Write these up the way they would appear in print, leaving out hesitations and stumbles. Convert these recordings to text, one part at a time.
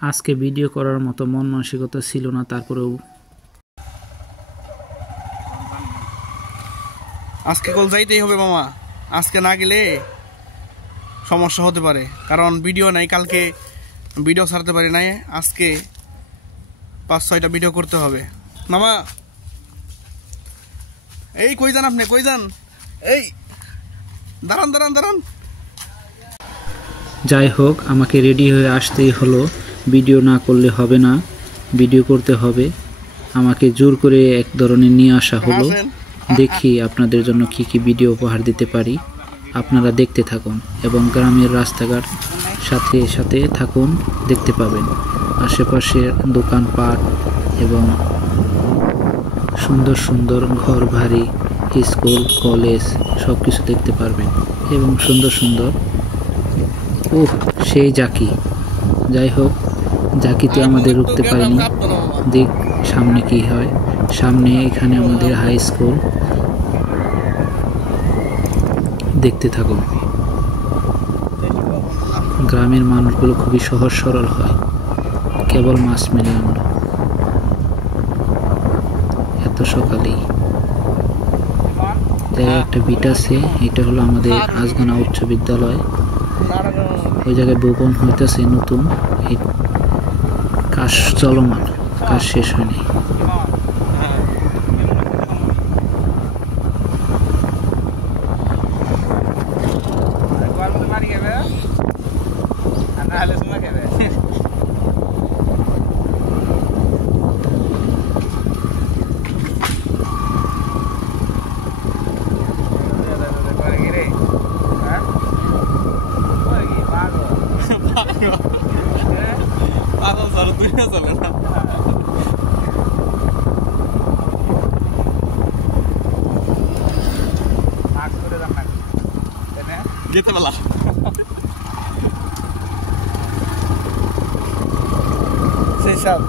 আজকে ভিডিও করার মতো মন মানসিকতা ছিল না, তারপরেও আজকে কল যাইতেই হবে মামা। আজকে না গেলে সমস্যা হতে পারে, কারণ ভিডিও নাই। কালকে ভিডিও ছাড়তে পারি নাই, আজকে 5-6টা ভিডিও করতে হবে মামা। এই কই যান আপনি, কই যান? এই দাঁড়ান দাঁড়ান দাঁড়ান। যাই হোক, আমাকে রেডি হয়ে আসতেই হলো। ভিডিও না করলে হবে না, ভিডিও করতে হবে। আমাকে জোর করে এক ধরনের নিয়ে আসা হলো। দেখি আপনাদের জন্য কি কি ভিডিও উপহার দিতে পারি। আপনারা দেখতে থাকুন এবং গ্রামের রাস্তাঘাট সাথে সাথে থাকুন, দেখতে পাবেন আশেপাশের দোকানপাট এবং সুন্দর সুন্দর ঘর বাড়ি, স্কুল কলেজ সব কিছু দেখতে পারবেন এবং সুন্দর সুন্দর সেই জাকি। যাই হোক, জাকিতে আমাদের রুখতে পারিনি। দেখ সামনে কি হয়। সামনে এখানে আমাদের হাই স্কুল, দেখতে থাকুন। গ্রামের মানুষগুলো খুবই সহজ সরল হয়, কেবল মাছ মেলে আমরা এত সকালেই। তাই একটা বিট আছে, এটা হলো আমাদের আজগানা উচ্চ বিদ্যালয়। ওই জায়গায় ভবন হইতেছে নতুন, কাজ চলমান, কাজ শেষ হয়নি। যেতে বেলা সেই সব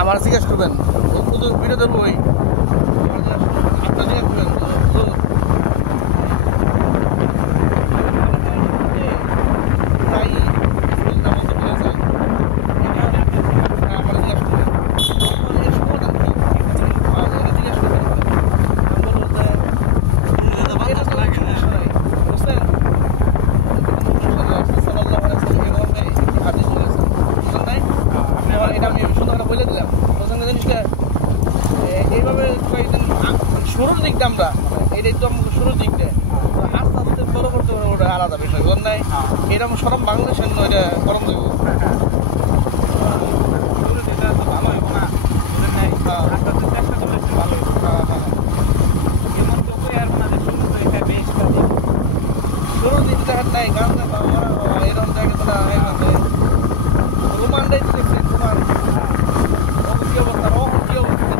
আমার জিজ্ঞেস করবেন, ভিডিও দেবো ওই আপনার জিজ্ঞেস করবেন শুরুর দিকটা আমরা এটা একদম শুরুর দিকটা আস্তে আস্তে বড় করতে হবে, ওটা আলাদা বিষয় বল নাই। এরকম সরম বাংলাদেশের নয়, এটা করম দেব শুরুর দিকটা নাই। গান এরকম জায়গা রোমানটাই দেখছে তোমার কি অবস্থা, কি অবস্থা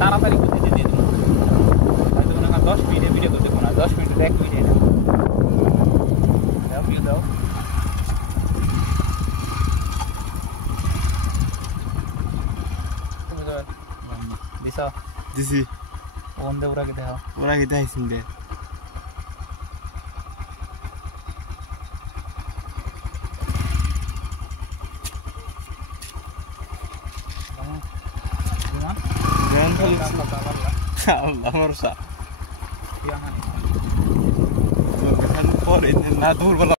তাড়াতাড়ি করতে দিয়ে দেবো। 10 মিনিটে ভিডিও করতে না, 10 মিনিটে 1 মিনিটে দাও ভিডিও দাও। তুমি দাও দিছো দিছি ওন্দে ওরা কি দাও, ওরা কি দাইছিন দে Jangan আল্লাহ ভরসা পরে না দুর্বল